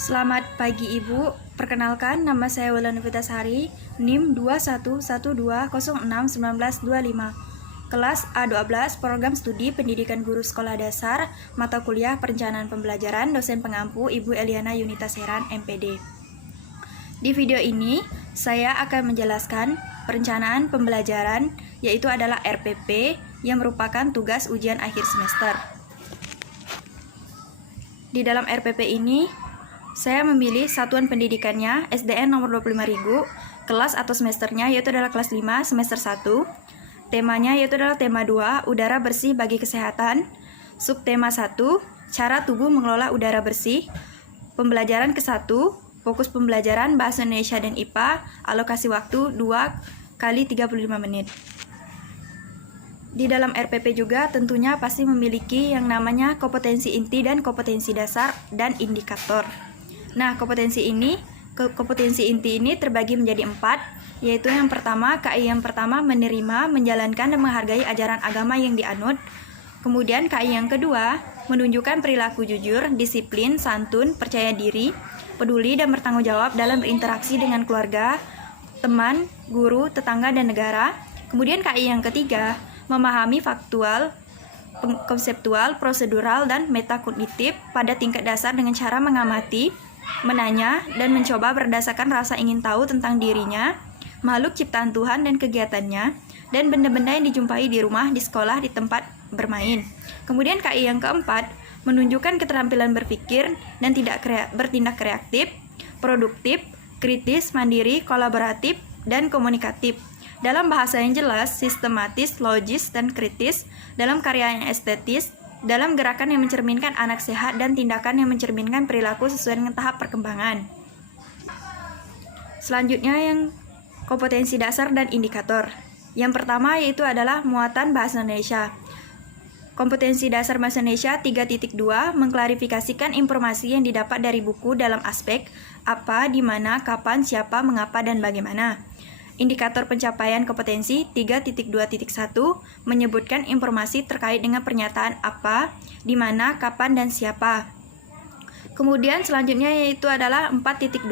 Selamat pagi Ibu, perkenalkan nama saya Wulandari Vitasari, NIM 2112061925, kelas A12, Program Studi Pendidikan Guru Sekolah Dasar, mata kuliah Perencanaan Pembelajaran, dosen pengampu Ibu Eliana Yunita Seran, MPD. Di video ini, saya akan menjelaskan perencanaan pembelajaran, yaitu adalah RPP, yang merupakan tugas ujian akhir semester. Di dalam RPP ini, saya memilih satuan pendidikannya SDN nomor 25.000, kelas atau semesternya yaitu adalah kelas 5 semester 1. Temanya yaitu adalah tema 2, udara bersih bagi kesehatan. Subtema 1, cara tubuh mengelola udara bersih. Pembelajaran ke-1, fokus pembelajaran bahasa Indonesia dan IPA, alokasi waktu 2 kali 35 menit. Di dalam RPP juga tentunya pasti memiliki yang namanya kompetensi inti dan kompetensi dasar dan indikator. Nah, kompetensi inti ini terbagi menjadi 4, yaitu yang pertama, KI yang pertama menerima, menjalankan dan menghargai ajaran agama yang dianut. Kemudian KI yang kedua, menunjukkan perilaku jujur, disiplin, santun, percaya diri, peduli dan bertanggung jawab dalam berinteraksi dengan keluarga, teman, guru, tetangga dan negara. Kemudian KI yang ketiga, memahami faktual, konseptual, prosedural, dan metakognitif pada tingkat dasar dengan cara mengamati, menanya, dan mencoba berdasarkan rasa ingin tahu tentang dirinya, makhluk ciptaan Tuhan dan kegiatannya, dan benda-benda yang dijumpai di rumah, di sekolah, di tempat bermain. Kemudian KI yang keempat, menunjukkan keterampilan berpikir dan bertindak kreatif, produktif, kritis, mandiri, kolaboratif, dan komunikatif. Dalam bahasa yang jelas, sistematis, logis, dan kritis, dalam karya yang estetis, dalam gerakan yang mencerminkan anak sehat, dan tindakan yang mencerminkan perilaku sesuai dengan tahap perkembangan. Selanjutnya yang kompetensi dasar dan indikator. Yang pertama yaitu adalah muatan bahasa Indonesia. Kompetensi dasar bahasa Indonesia 3.2 mengklarifikasikan informasi yang didapat dari buku dalam aspek apa, di mana, kapan, siapa, mengapa, dan bagaimana. Indikator pencapaian kompetensi 3.2.1 menyebutkan informasi terkait dengan pernyataan apa, di mana, kapan, dan siapa. Kemudian selanjutnya yaitu adalah 4.2,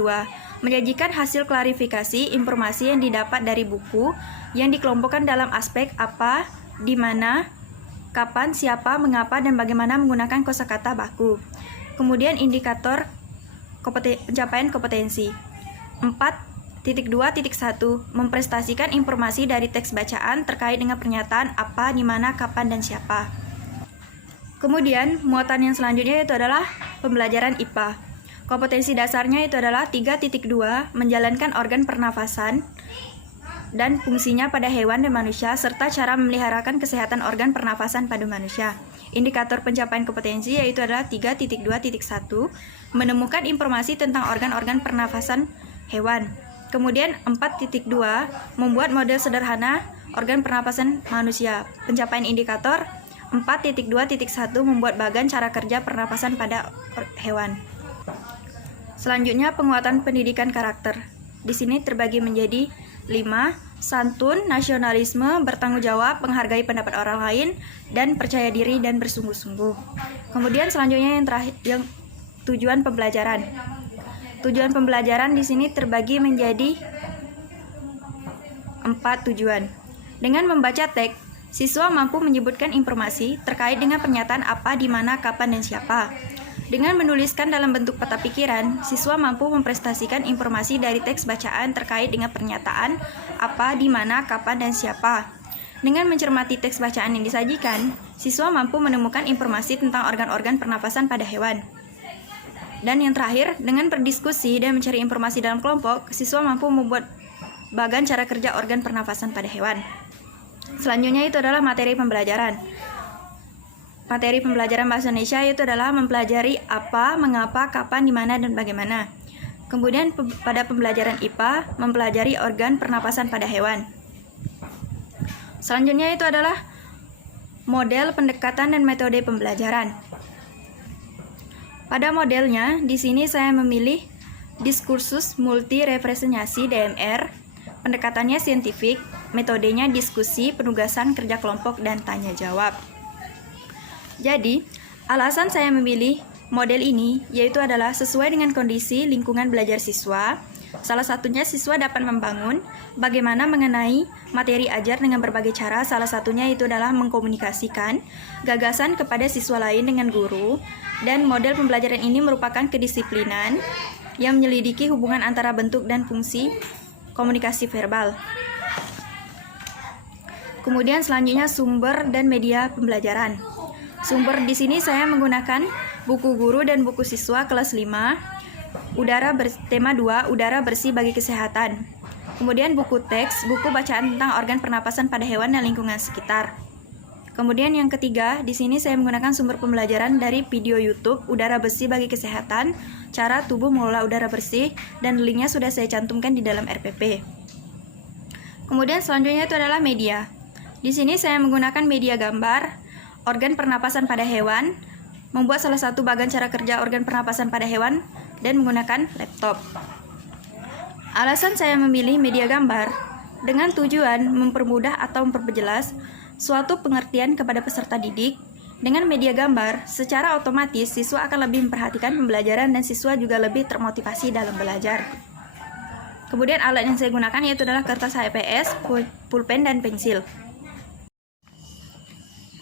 menyajikan hasil klarifikasi informasi yang didapat dari buku yang dikelompokkan dalam aspek apa, di mana, kapan, siapa, mengapa, dan bagaimana menggunakan kosakata baku. Kemudian indikator pencapaian kompetensi 4.2.1 memprestasikan informasi dari teks bacaan terkait dengan pernyataan apa, di mana, kapan, dan siapa. Kemudian muatan yang selanjutnya itu adalah pembelajaran IPA. Kompetensi dasarnya itu adalah 3.2 menjalankan organ pernafasan dan fungsinya pada hewan dan manusia, serta cara memeliharakan kesehatan organ pernafasan pada manusia. Indikator pencapaian kompetensi yaitu adalah 3.2.1 menemukan informasi tentang organ-organ pernafasan hewan. Kemudian 4.2 membuat model sederhana organ pernapasan manusia. Pencapaian indikator 4.2.1 membuat bagan cara kerja pernapasan pada hewan. Selanjutnya penguatan pendidikan karakter. Di sini terbagi menjadi 5, santun, nasionalisme, bertanggung jawab, menghargai pendapat orang lain, dan percaya diri dan bersungguh-sungguh. Kemudian selanjutnya yang terakhir, yang tujuan pembelajaran. Tujuan pembelajaran di sini terbagi menjadi 4 tujuan. Dengan membaca teks, siswa mampu menyebutkan informasi terkait dengan pernyataan apa, di mana, kapan, dan siapa. Dengan menuliskan dalam bentuk peta pikiran, siswa mampu memprestasikan informasi dari teks bacaan terkait dengan pernyataan apa, di mana, kapan, dan siapa. Dengan mencermati teks bacaan yang disajikan, siswa mampu menemukan informasi tentang organ-organ pernapasan pada hewan. Dan yang terakhir, dengan berdiskusi dan mencari informasi dalam kelompok, siswa mampu membuat bagan cara kerja organ pernafasan pada hewan. Selanjutnya itu adalah materi pembelajaran. Materi pembelajaran bahasa Indonesia itu adalah mempelajari apa, mengapa, kapan, di mana, dan bagaimana. Kemudian pada pembelajaran IPA, mempelajari organ pernapasan pada hewan. Selanjutnya itu adalah model pendekatan dan metode pembelajaran. Pada modelnya, di sini saya memilih diskursus multi representasi DMR, pendekatannya saintifik, metodenya diskusi, penugasan, kerja kelompok, dan tanya jawab. Jadi, alasan saya memilih model ini yaitu adalah sesuai dengan kondisi lingkungan belajar siswa. Salah satunya siswa dapat membangun bagaimana mengenai materi ajar dengan berbagai cara. Salah satunya itu adalah mengkomunikasikan gagasan kepada siswa lain dengan guru. Dan model pembelajaran ini merupakan kedisiplinan yang menyelidiki hubungan antara bentuk dan fungsi komunikasi verbal. Kemudian selanjutnya sumber dan media pembelajaran. Sumber di sini saya menggunakan buku guru dan buku siswa kelas 5. Tema 2, udara bersih bagi kesehatan. Kemudian buku teks, buku bacaan tentang organ pernapasan pada hewan dan lingkungan sekitar. Kemudian yang ketiga, di sini saya menggunakan sumber pembelajaran dari video YouTube, udara bersih bagi kesehatan, cara tubuh mengelola udara bersih, dan linknya sudah saya cantumkan di dalam RPP. Kemudian selanjutnya itu adalah media. Di sini saya menggunakan media gambar, organ pernapasan pada hewan, membuat salah satu bagan cara kerja organ pernapasan pada hewan, dan menggunakan laptop. Alasan saya memilih media gambar dengan tujuan mempermudah atau memperjelas suatu pengertian kepada peserta didik. Dengan media gambar, secara otomatis siswa akan lebih memperhatikan pembelajaran dan siswa juga lebih termotivasi dalam belajar. Kemudian alat yang saya gunakan yaitu adalah kertas HPS, pulpen, dan pensil.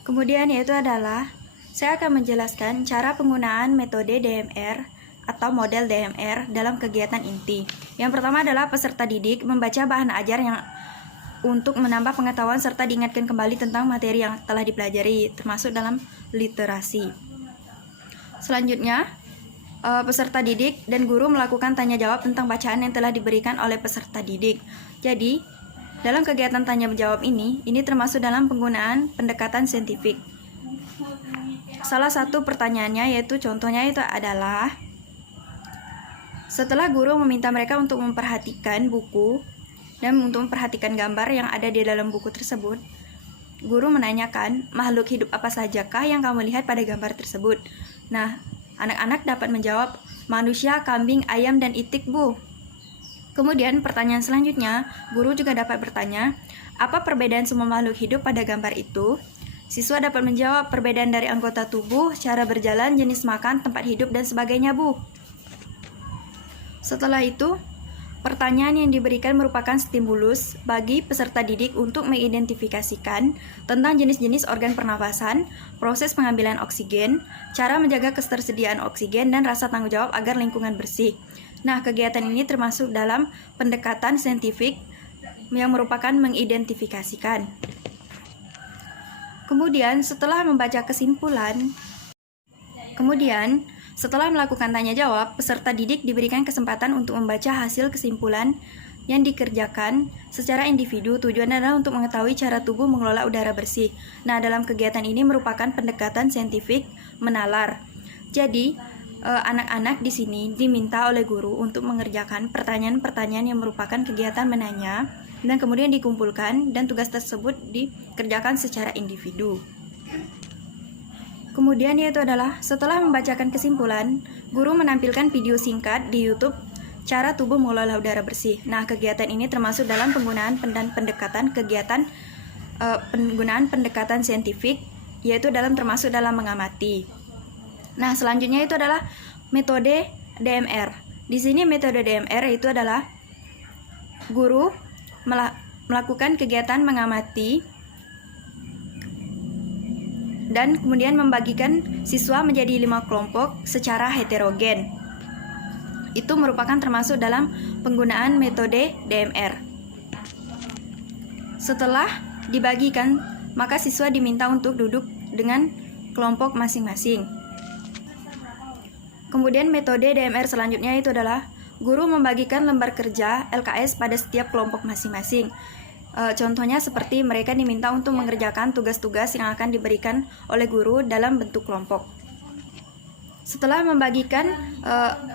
Kemudian yaitu adalah saya akan menjelaskan cara penggunaan metode DMR atau model DMR dalam kegiatan inti. Yang pertama adalah peserta didik membaca bahan ajar yang untuk menambah pengetahuan serta diingatkan kembali tentang materi yang telah dipelajari, termasuk dalam literasi. Selanjutnya, peserta didik dan guru melakukan tanya jawab tentang bacaan yang telah diberikan oleh peserta didik. Jadi, dalam kegiatan tanya jawab ini termasuk dalam penggunaan pendekatan saintifik. Salah satu pertanyaannya yaitu contohnya itu adalah, setelah guru meminta mereka untuk memperhatikan buku dan untuk memperhatikan gambar yang ada di dalam buku tersebut, guru menanyakan, makhluk hidup apa sajakah yang kamu lihat pada gambar tersebut? Nah, anak-anak dapat menjawab, manusia, kambing, ayam, dan itik, Bu. Kemudian pertanyaan selanjutnya, guru juga dapat bertanya, apa perbedaan semua makhluk hidup pada gambar itu? Siswa dapat menjawab, perbedaan dari anggota tubuh, cara berjalan, jenis makan, tempat hidup, dan sebagainya, Bu. Setelah itu, pertanyaan yang diberikan merupakan stimulus bagi peserta didik untuk mengidentifikasikan tentang jenis-jenis organ pernapasan, proses pengambilan oksigen, cara menjaga ketersediaan oksigen, dan rasa tanggung jawab agar lingkungan bersih. Nah, kegiatan ini termasuk dalam pendekatan saintifik yang merupakan mengidentifikasikan. Kemudian, setelah melakukan tanya jawab, peserta didik diberikan kesempatan untuk membaca hasil kesimpulan yang dikerjakan secara individu. Tujuannya adalah untuk mengetahui cara tubuh mengelola udara bersih. Nah, dalam kegiatan ini merupakan pendekatan saintifik menalar. Jadi, anak-anak di sini diminta oleh guru untuk mengerjakan pertanyaan-pertanyaan yang merupakan kegiatan menanya dan kemudian dikumpulkan dan tugas tersebut dikerjakan secara individu. Kemudian yaitu adalah setelah membacakan kesimpulan, guru menampilkan video singkat di YouTube cara tubuh mengelola udara bersih. Nah, kegiatan ini termasuk dalam penggunaan pendekatan saintifik, yaitu termasuk dalam mengamati. Nah, selanjutnya itu adalah metode DMR. Di sini metode DMR itu adalah guru melakukan kegiatan mengamati dan kemudian membagikan siswa menjadi 5 kelompok secara heterogen. Itu merupakan termasuk dalam penggunaan metode DMR. Setelah dibagikan, maka siswa diminta untuk duduk dengan kelompok masing-masing. Kemudian metode DMR selanjutnya itu adalah guru membagikan lembar kerja LKS pada setiap kelompok masing-masing. Contohnya seperti mereka diminta untuk mengerjakan tugas-tugas yang akan diberikan oleh guru dalam bentuk kelompok. Setelah membagikan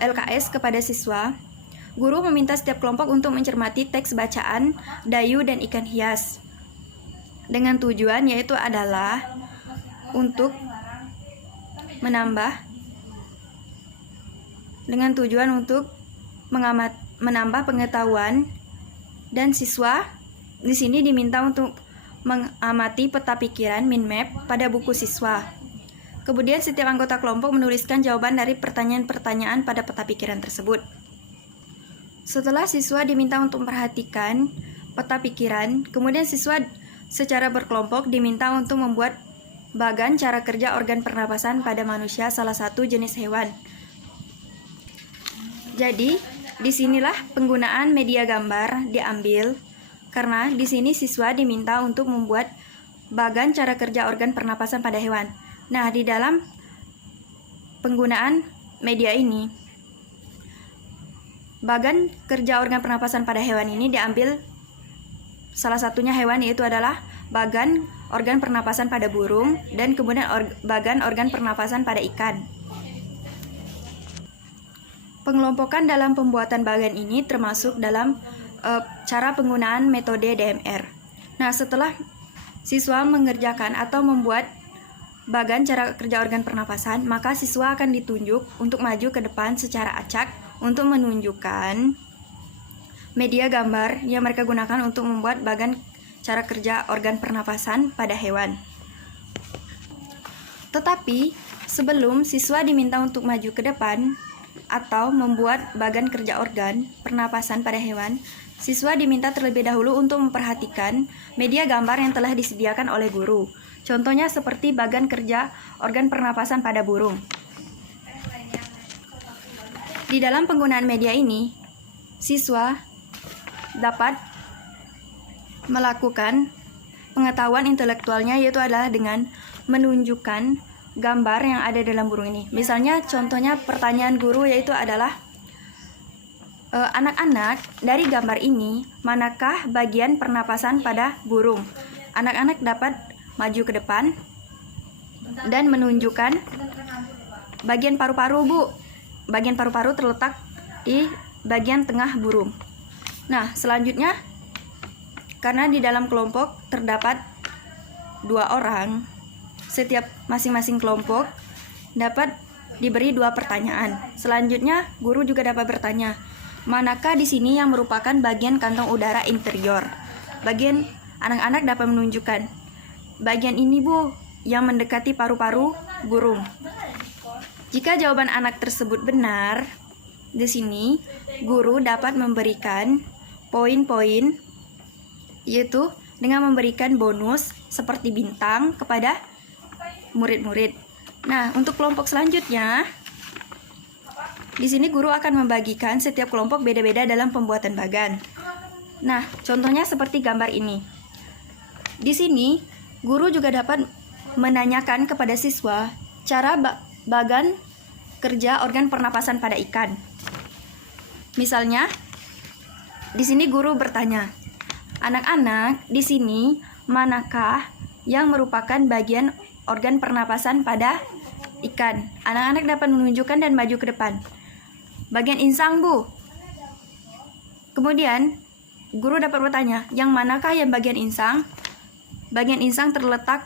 LKS kepada siswa, guru meminta setiap kelompok untuk mencermati teks bacaan Dayu dan ikan hias dengan tujuan yaitu adalah untuk menambah pengetahuan, dan siswa di sini diminta untuk mengamati peta pikiran mind map pada buku siswa. Kemudian setiap anggota kelompok menuliskan jawaban dari pertanyaan-pertanyaan pada peta pikiran tersebut. Setelah siswa diminta untuk memperhatikan peta pikiran, kemudian siswa secara berkelompok diminta untuk membuat bagan cara kerja organ pernapasan pada manusia salah satu jenis hewan. Jadi, disinilah penggunaan media gambar diambil, karena di sini siswa diminta untuk membuat bagan cara kerja organ pernapasan pada hewan. Nah, di dalam penggunaan media ini, bagan kerja organ pernapasan pada hewan ini diambil salah satunya hewan, yaitu adalah bagan organ pernapasan pada burung dan kemudian bagan organ pernapasan pada ikan. Pengelompokan dalam pembuatan bagan ini termasuk dalam cara penggunaan metode DMR. Nah, setelah siswa mengerjakan atau membuat bagan cara kerja organ pernapasan, maka siswa akan ditunjuk untuk maju ke depan secara acak untuk menunjukkan media gambar yang mereka gunakan untuk membuat bagan cara kerja organ pernapasan pada hewan. Tetapi, sebelum siswa diminta untuk maju ke depan atau membuat bagan kerja organ pernapasan pada hewan, siswa diminta terlebih dahulu untuk memperhatikan media gambar yang telah disediakan oleh guru. Contohnya seperti bagan kerja organ pernapasan pada burung. Di dalam penggunaan media ini, siswa dapat melakukan pengetahuan intelektualnya, yaitu adalah dengan menunjukkan gambar yang ada dalam burung ini. Misalnya contohnya pertanyaan guru yaitu adalah anak-anak, dari gambar ini manakah bagian pernapasan pada burung? Anak-anak dapat maju ke depan dan menunjukkan bagian paru-paru, Bu. Bagian paru-paru terletak di bagian tengah burung. Nah, selanjutnya, karena di dalam kelompok terdapat 2 orang, setiap masing-masing kelompok dapat diberi 2 pertanyaan. Selanjutnya, guru juga dapat bertanya, manakah di sini yang merupakan bagian kantong udara interior? Bagian anak-anak dapat menunjukkan, bagian ini, Bu, yang mendekati paru-paru burung. Jika jawaban anak tersebut benar, di sini guru dapat memberikan poin-poin, yaitu dengan memberikan bonus seperti bintang kepada murid-murid. Nah, untuk kelompok selanjutnya, di sini guru akan membagikan setiap kelompok beda-beda dalam pembuatan bagan. Nah, contohnya seperti gambar ini. Di sini, guru juga dapat menanyakan kepada siswa cara bagan kerja organ pernapasan pada ikan. Misalnya, di sini guru bertanya, anak-anak, di sini manakah yang merupakan bagian organ pernapasan pada ikan? Anak-anak dapat menunjukkan dan maju ke depan. Bagian insang, Bu. Kemudian, guru dapat bertanya, yang manakah yang bagian insang? Bagian insang terletak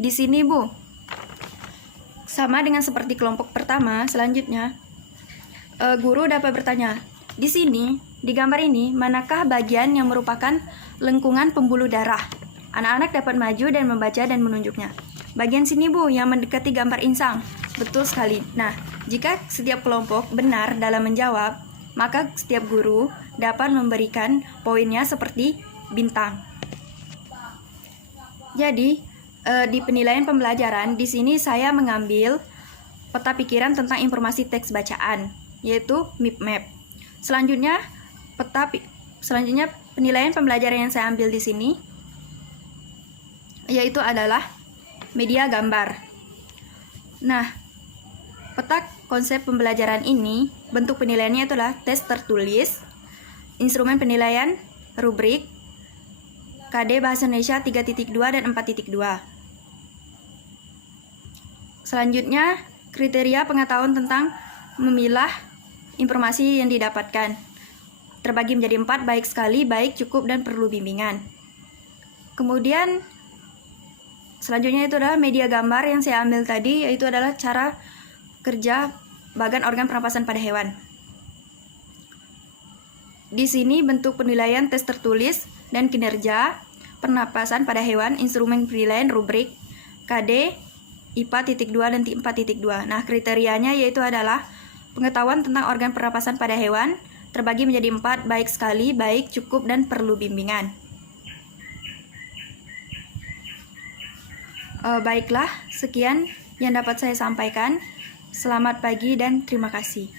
di sini, Bu. Sama dengan seperti kelompok pertama, selanjutnya, guru dapat bertanya, di sini, di gambar ini, manakah bagian yang merupakan lengkungan pembuluh darah? Anak-anak dapat maju dan membaca dan menunjuknya. Bagian sini, Bu, yang mendekati gambar insang. Betul sekali. Nah, jika setiap kelompok benar dalam menjawab, maka setiap guru dapat memberikan poinnya seperti bintang. Jadi, di penilaian pembelajaran, di sini saya mengambil peta pikiran tentang informasi teks bacaan, yaitu MIPMAP. Selanjutnya, penilaian pembelajaran yang saya ambil di sini, yaitu adalah media gambar. Nah, peta konsep pembelajaran ini, bentuk penilaiannya adalah tes tertulis, instrumen penilaian, rubrik, KD Bahasa Indonesia 3.2 dan 4.2. Selanjutnya, kriteria pengetahuan tentang memilah informasi yang didapatkan. Terbagi menjadi 4, baik sekali, baik, cukup, dan perlu bimbingan. Kemudian, selanjutnya itu adalah media gambar yang saya ambil tadi, yaitu adalah cara kerja bagan organ pernapasan pada hewan. Di sini bentuk penilaian tes tertulis dan kinerja pernapasan pada hewan, instrumen penilaian, rubrik, KD, IPA titik 2 dan 4.2. Nah, kriterianya yaitu adalah pengetahuan tentang organ pernapasan pada hewan terbagi menjadi 4, baik sekali, baik, cukup, dan perlu bimbingan. Baiklah, sekian yang dapat saya sampaikan. Selamat pagi dan terima kasih.